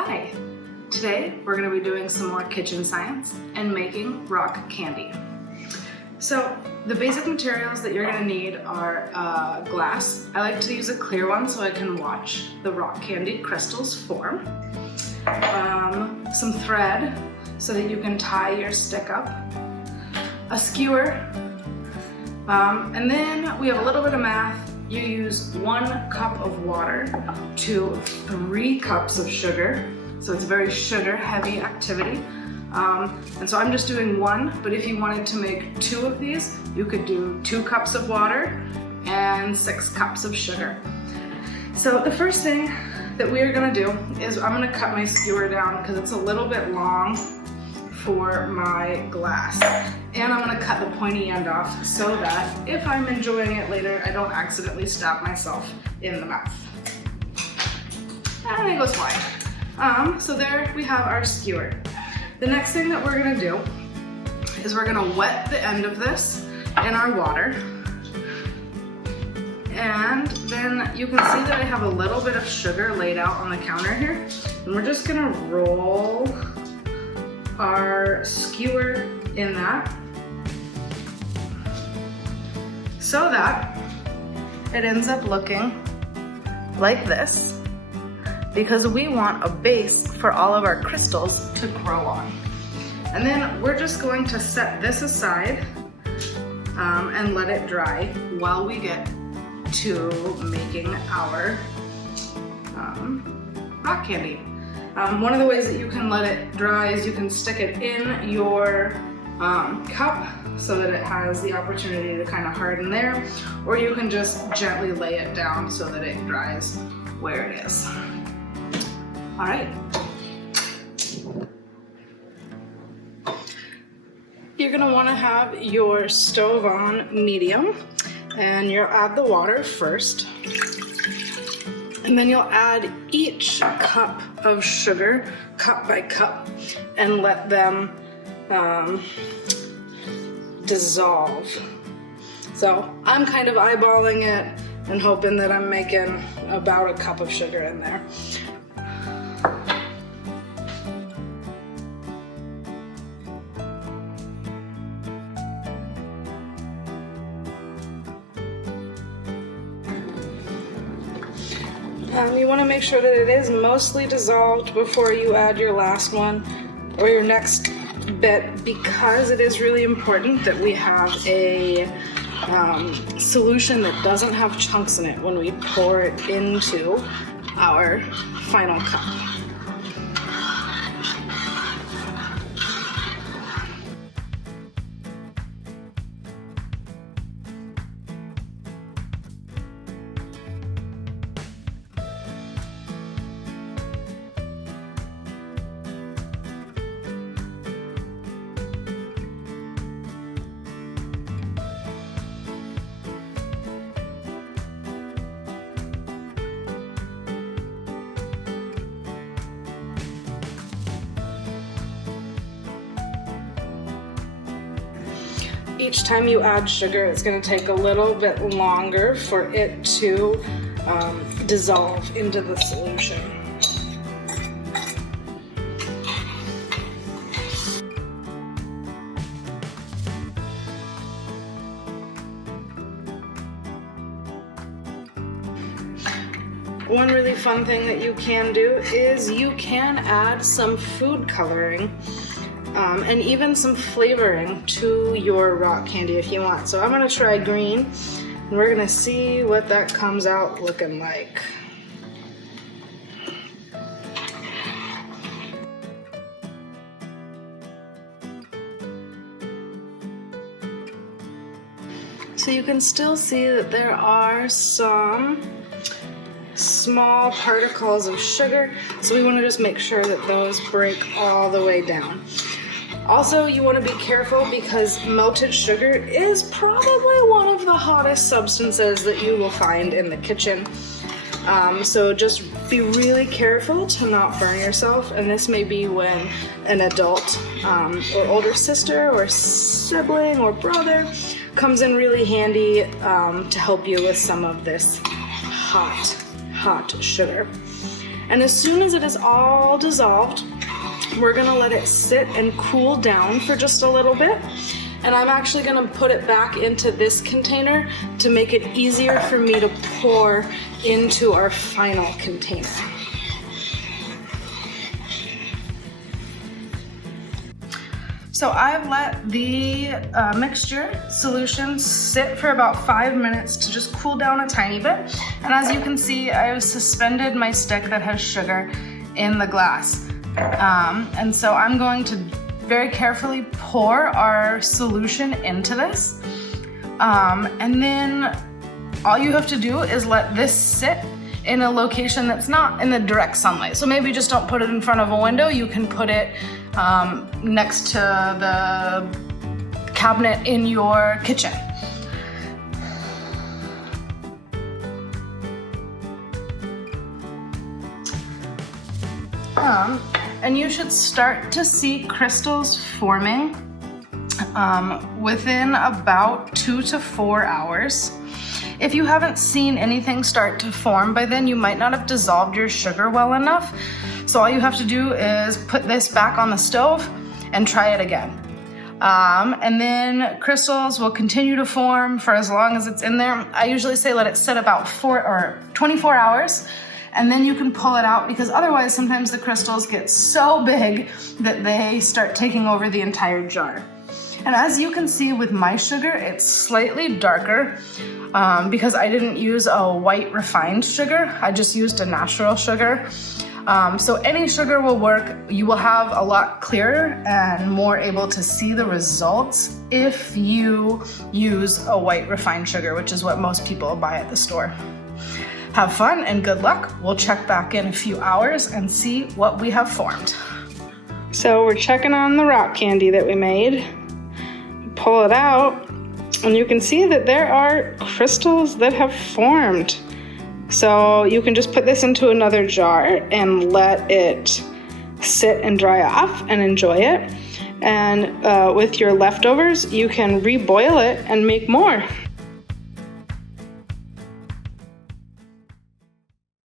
Hi! Today we're going to be doing some more kitchen science and making rock candy. So the basic materials that you're going to need are glass. I like to use a clear one so I can watch the rock candy crystals form. Some thread so that you can tie your stick up. A skewer. And then we have a little bit of math. You use 1 cup of water to 3 cups of sugar. So it's a very sugar heavy activity. And so I'm just doing 1, but if you wanted to make 2 of these, you could do 2 cups of water and 6 cups of sugar. So the first thing that we are gonna do is I'm gonna cut my skewer down because it's a little bit long for my glass. And I'm gonna cut the pointy end off so that if I'm enjoying it later, I don't accidentally stab myself in the mouth. And it goes flying. So there we have our skewer. The next thing that we're gonna do is we're gonna wet the end of this in our water. And then you can see that I have a little bit of sugar laid out on the counter here. And we're just gonna roll our skewer in that so that it ends up looking like this, because we want a base for all of our crystals to grow on. And then we're just going to set this aside and let it dry while we get to making our rock candy. One of the ways that you can let it dry is you can stick it in your cup so that it has the opportunity to kind of harden there, or you can just gently lay it down so that it dries where it is. All right. You're gonna wanna have your stove on medium, and you'll add the water first. And then you'll add each cup of sugar, cup by cup, and let them dissolve. So I'm kind of eyeballing it and hoping that I'm making about a cup of sugar in there. You want to make sure that it is mostly dissolved before you add your last one or your next bit, because it is really important that we have a solution that doesn't have chunks in it when we pour it into our final cup. Each time you add sugar, it's going to take a little bit longer for it to dissolve into the solution. One really fun thing that you can do is you can add some food coloring and even some flavoring to your rock candy if you want. So I'm gonna try green, and we're gonna see what that comes out looking like. So you can still see that there are some small particles of sugar, so we want to just make sure that those break all the way down. Also, you want to be careful because melted sugar is probably one of the hottest substances that you will find in the kitchen. So just be really careful to not burn yourself, and this may be when an adult or older sister or sibling or brother comes in really handy to help you with some of this hot sugar. And as soon as it is all dissolved, we're gonna let it sit and cool down for just a little bit. And I'm actually gonna put it back into this container to make it easier for me to pour into our final container. So I've let the mixture solution sit for about 5 minutes to just cool down a tiny bit. And as you can see, I've suspended my stick that has sugar in the glass. And so I'm going to very carefully pour our solution into this. And then all you have to do is let this sit in a location that's not in the direct sunlight. So maybe just don't put it in front of a window. You can put it next to the cabinet in your kitchen. And you should start to see crystals forming within about 2 to 4 hours. If you haven't seen anything start to form by then, you might not have dissolved your sugar well enough. So all you have to do is put this back on the stove and try it again. And then crystals will continue to form for as long as it's in there. I usually say let it sit about 24 hours, and then you can pull it out, because otherwise sometimes the crystals get so big that they start taking over the entire jar. And as you can see with my sugar, it's slightly darker because I didn't use a white refined sugar. I just used a natural sugar. So any sugar will work. You will have a lot clearer and more able to see the results if you use a white refined sugar, which is what most people buy at the store. Have fun and good luck. We'll check back in a few hours and see what we have formed. So we're checking on the rock candy that we made. Pull it out, and you can see that there are crystals that have formed. So you can just put this into another jar and let it sit and dry off and enjoy it. And with your leftovers, you can reboil it and make more.